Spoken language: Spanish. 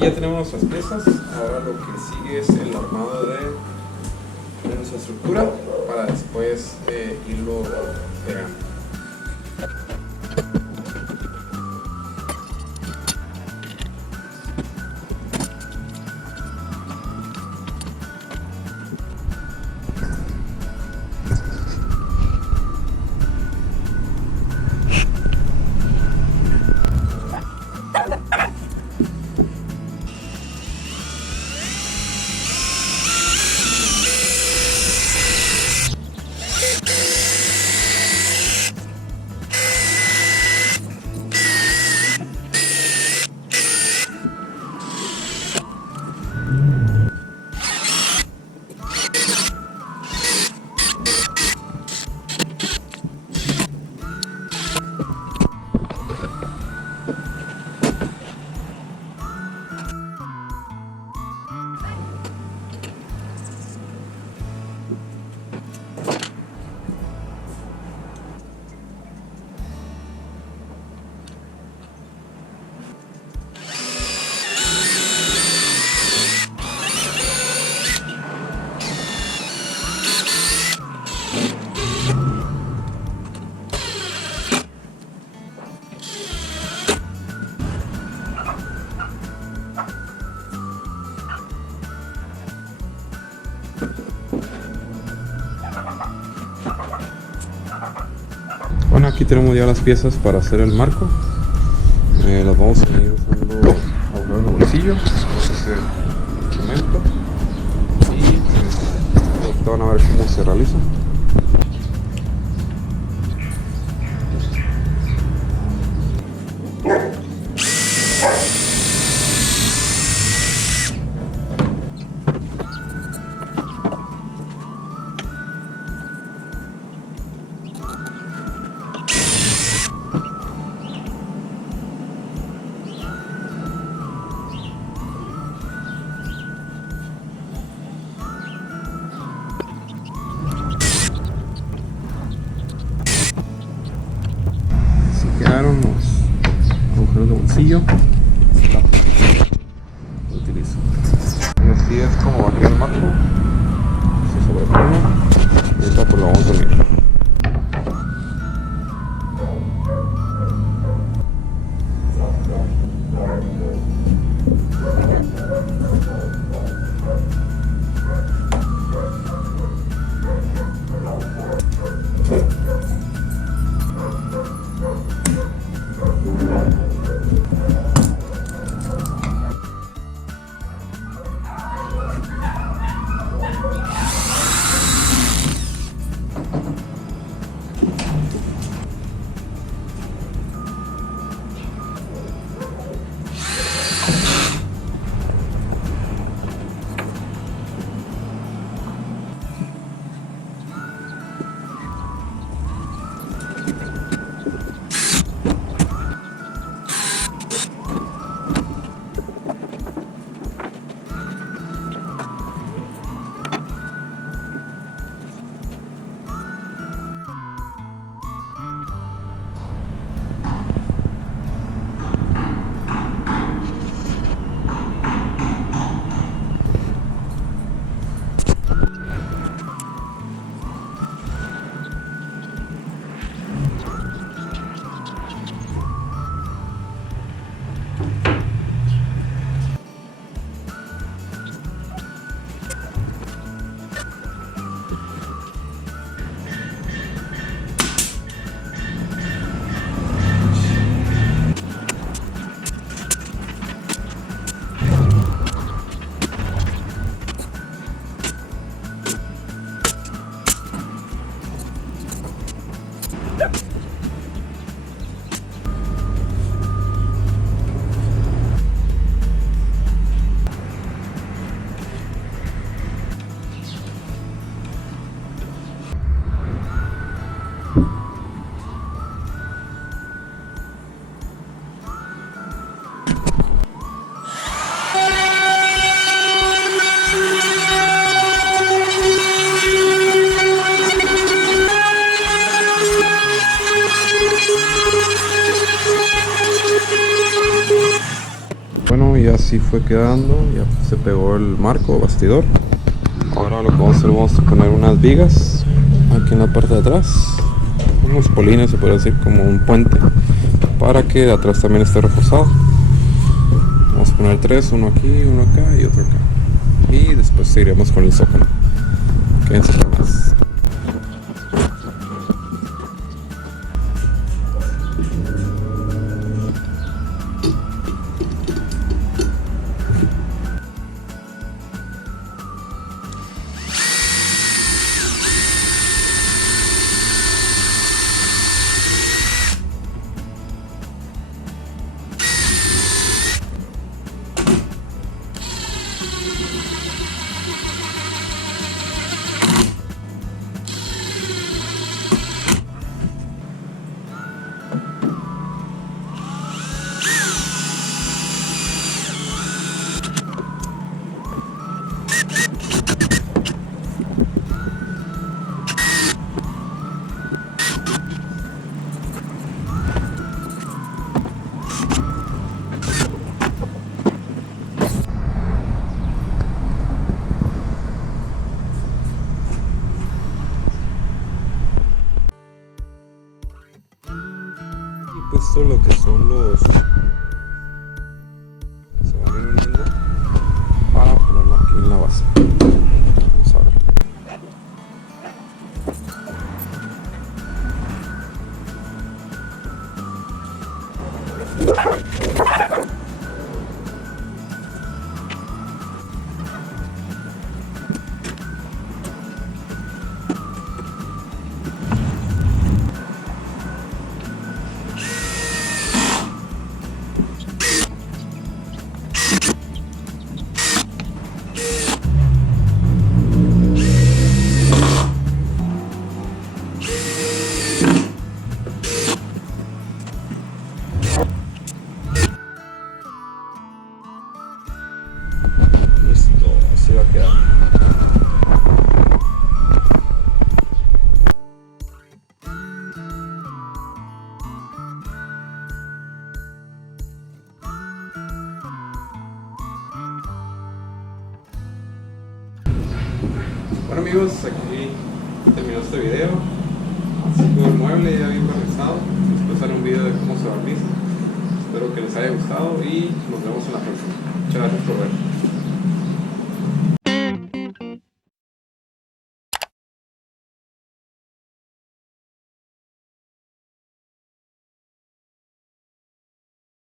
aquí ya tenemos nuestras piezas. Ahora lo que sigue es el armado de nuestra estructura para después irlo pegando. Bueno, aquí tenemos ya las piezas para hacer el marco. Las vamos a ir usando agujeros de bolsillo. Vamos a hacer cemento y ahorita van a ver cómo se realiza. Quedaron los agujeros de bolsillo. Lo utilizo. Y así es como va a quedar el marco. Se sobrepone. Y ahorita pues lo vamos a unir. y así fue quedando. Ya se pegó el marco bastidor. Ahora lo que vamos a hacer, vamos a poner unas vigas aquí en la parte de atrás, unos polines, se puede decir, como un puente, para que de atrás también esté reforzado. Vamos a poner 3, uno aquí, uno acá y otro acá, y después seguiremos con el zócalo. Quédense con más. Pues todo lo que son los se van a ir uniendo para ponerlo aquí en la base. Vamos a ver. Listo, así va a quedar. Bueno amigos, aquí terminó este video. Así quedó el mueble ya bien barnizado. Después haré un video de cómo se barniza. Espero que les haya gustado y nos vemos en la próxima. Muchas gracias por ver.